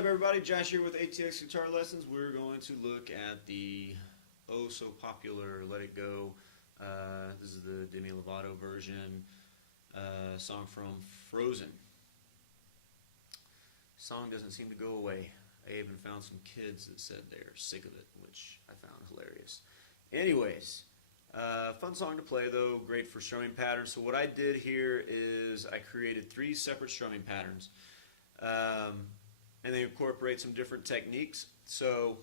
up, everybody? Josh here with ATX Guitar Lessons. We're going to look at the oh so popular Let It Go. This is the Demi Lovato version, song from Frozen. Song doesn't seem to go away. I even found some kids that said they're sick of it, which I found hilarious. Anyways, fun song to play though, great for strumming patterns. So what I did here is I created 3 separate strumming patterns. And they incorporate some different techniques. So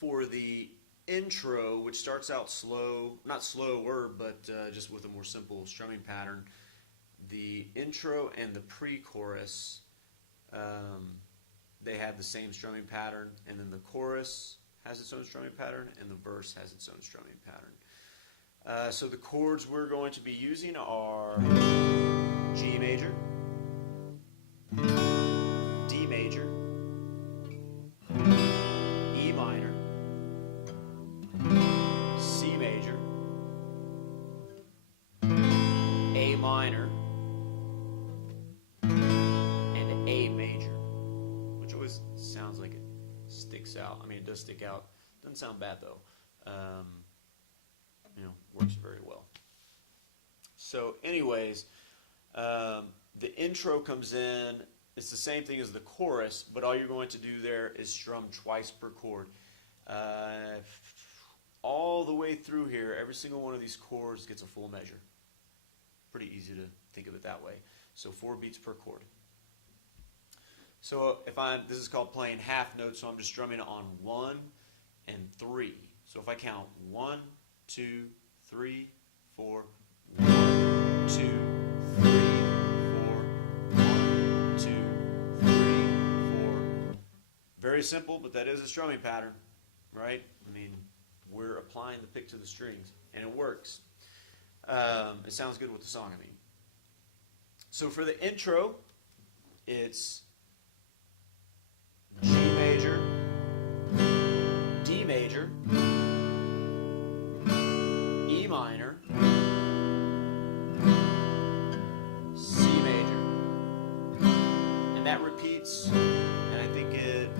for the intro, which starts out slow, not slower, but just with a more simple strumming pattern, the intro and the pre-chorus, they have the same strumming pattern, and then the chorus has its own strumming pattern, and the verse has its own strumming pattern. So the chords we're going to be using are G major, D major, E minor, C major, A minor, and A major, which always sounds like it sticks out. I mean, it does stick out. Doesn't sound bad though. Works very well. So anyways, the intro comes in. It's the same thing as the chorus, but all you're going to do there is strum twice per chord. All the way through here, every single one of these chords gets a full measure. Pretty easy to think of it that way. So 4 beats per chord. So this is called playing half notes, so I'm just strumming on 1 and 3. So if I count 1, 2, 3, 4, 1, 2, 3, 4, 1, 2, 3, 4. Very simple, but that is a strumming pattern, right? I mean, we're applying the pick to the strings, and it works. It sounds good with the song, I mean. So for the intro, it's G major, D major, E minor, C major, and that repeats, and I think it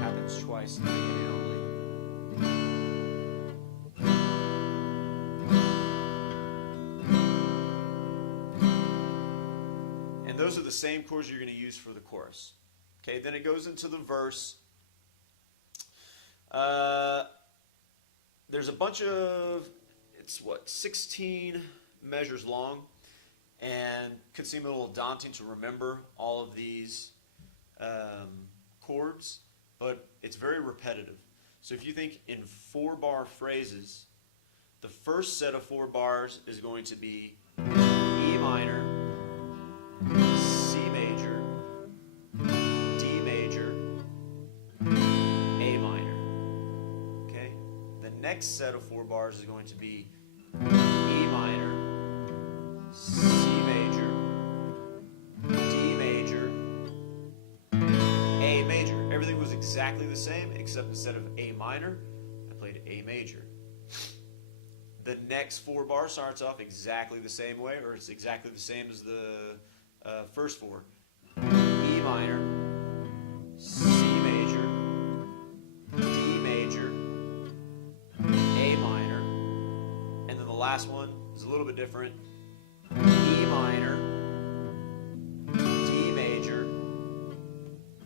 happens twice in the beginning only. And those are the same chords you're going to use for the chorus. Okay, then it goes into the verse. There's a bunch of, 16 measures long, and could seem a little daunting to remember all of these chords, but it's very repetitive. So if you think in 4-bar phrases, the first set of 4 bars is going to be E minor, C major, D major, A minor. Okay? The next set of 4 bars is going to be E minor, C major, D major, A major. Everything was exactly the same, except instead of A minor, I played A major. The next 4 bars starts off exactly the same way, or it's exactly the same as the first 4. E minor, C major, D major, A minor, and then the last one is a little bit different. E minor, D major,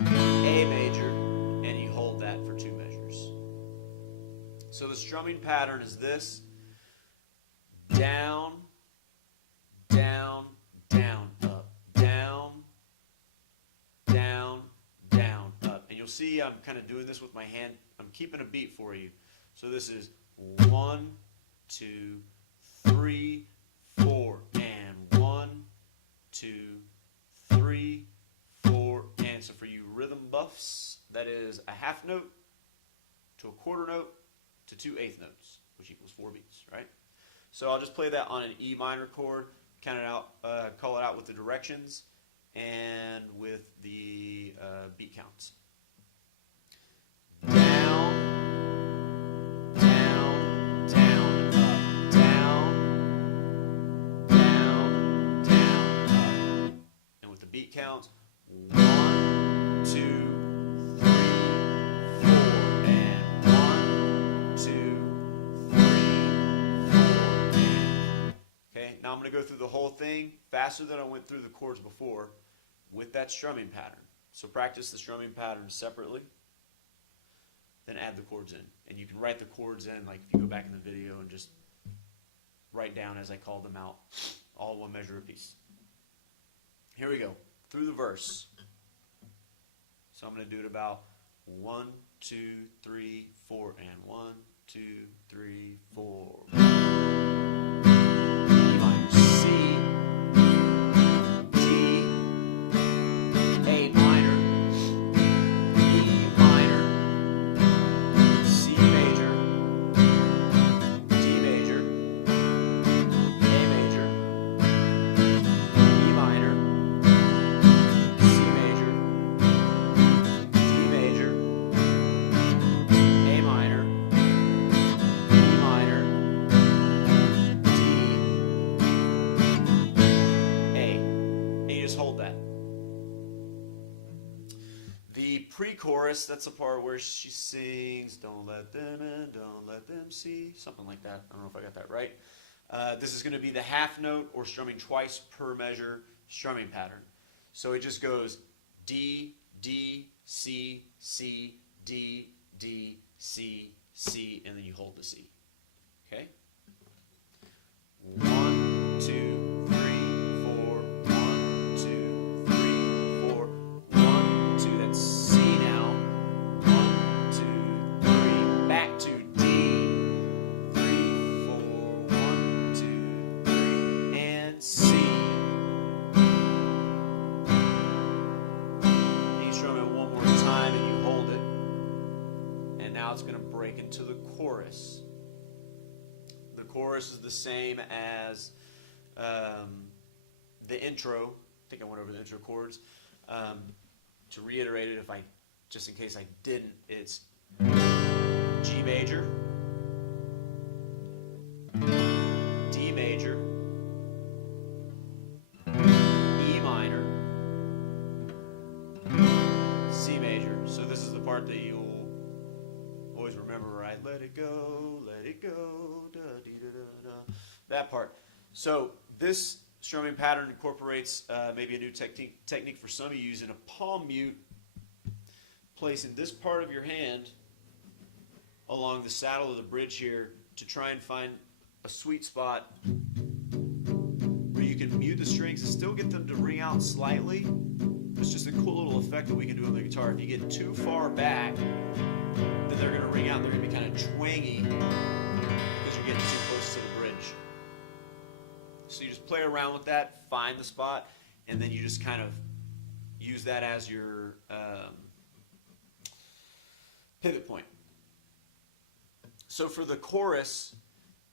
A major, and you hold that for 2 measures. So the strumming pattern is this: down, down, down, up, down, down, down, up. And you'll see I'm kind of doing this with my hand. I'm keeping a beat for you. So this is 1, 2, 3, 4, and 1, 2, 3, 4, and so for you rhythm buffs, that is a half note to a quarter note to 2 eighth notes, which equals 4 beats, right? So I'll just play that on an E minor chord, count it out, call it out with the directions and with the beat counts. Down, down, down, up, down, down, down, up. And with the beat counts, 1, 2, 3, 4, and 1, 2, 3, 4, and. Okay, now I'm going to go through the whole thing faster than I went through the chords before with that strumming pattern. So practice the strumming pattern separately, then add the chords in. And you can write the chords in, like if you go back in the video and just write down as I call them out, all one measure apiece. Here we go, through the verse. So I'm going to do it about 1, 2, 3, 4, and 1, 2, 3, 4. E minor, C, D, A minor, E minor, C major, D major, A major, E minor, C major, D major, A minor, E minor, D, A. And you just hold that. The pre-chorus, that's the part where she sings, don't let them in, don't let them see, something like that. I don't know if I got that right. This is going to be the half note or strumming twice per measure strumming pattern. So it just goes D, D, C, C, D, D, C, C, and then you hold the C. Okay? 1, 2, 3, 4, 1, 2, 3, 4, 1, 2, that's C now. 1, 2, 3, back to D. 3, 4, 1, 2, 3, and C. And you strum it one more time and you hold it. And now it's going to break into the chorus. The chorus is the same as the intro. I think I went over the intro chords. To reiterate it, just in case I didn't, it's G major, D major, E minor, C major. So this is the part that you'll always remember, right? Let it go, da dee da da da. That part. So this strumming pattern incorporates maybe a new technique for some of you, using a palm mute, placing this part of your hand along the saddle of the bridge here to try and find a sweet spot where you can mute the strings and still get them to ring out slightly. It's just a cool little effect that we can do on the guitar. If you get too far back, then they're going to ring out. They're going to be kind of twangy because you're getting too close to the bridge. So you just play around with that, find the spot, and then you just kind of use that as your pivot point. So for the chorus,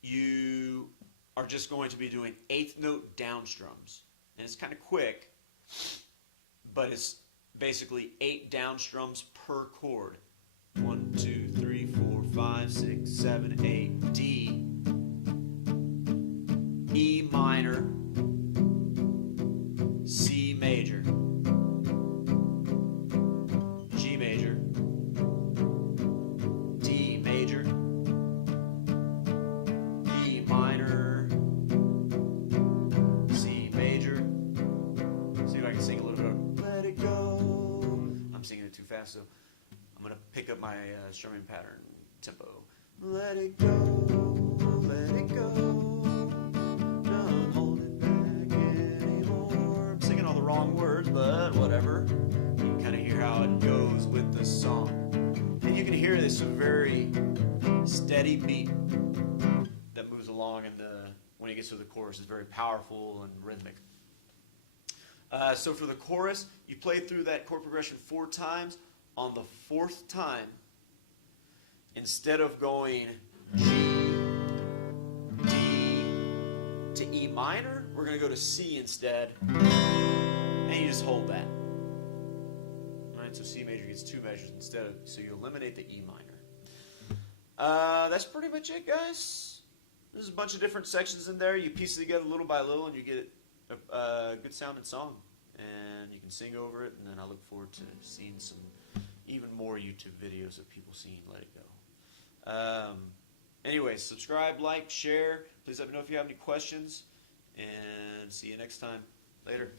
you are just going to be doing eighth note down strums. And it's kind of quick, but it's basically 8 down strums per chord. 1, 2, 3, 4, 5, 6, 7, 8, D, E minor, C major, G major, D major, E minor, C major. See if I can sing a little bit of Let It Go. I'm singing it too fast, so I'm going to pick up my strumming pattern tempo. Let it go, let it go. Don't hold it back anymore. I'm singing all the wrong words, but whatever. You can kind of hear how it goes with the song. And you can hear this very steady beat that moves along, and when it gets to the chorus, it's very powerful and rhythmic. So for the chorus, you play through that chord progression 4 times. On the 4th time, instead of going G, D to E minor, we're going to go to C instead, and you just hold that. All right, so C major gets 2 measures instead of, so you eliminate the E minor. That's pretty much it, guys. There's a bunch of different sections in there. You piece it together little by little, and you get a good sounding song. and you can sing over it, and then I look forward to seeing some even more YouTube videos of people singing Let It Go. Anyway, subscribe, like, share. Please let me know if you have any questions, and see you next time. Later.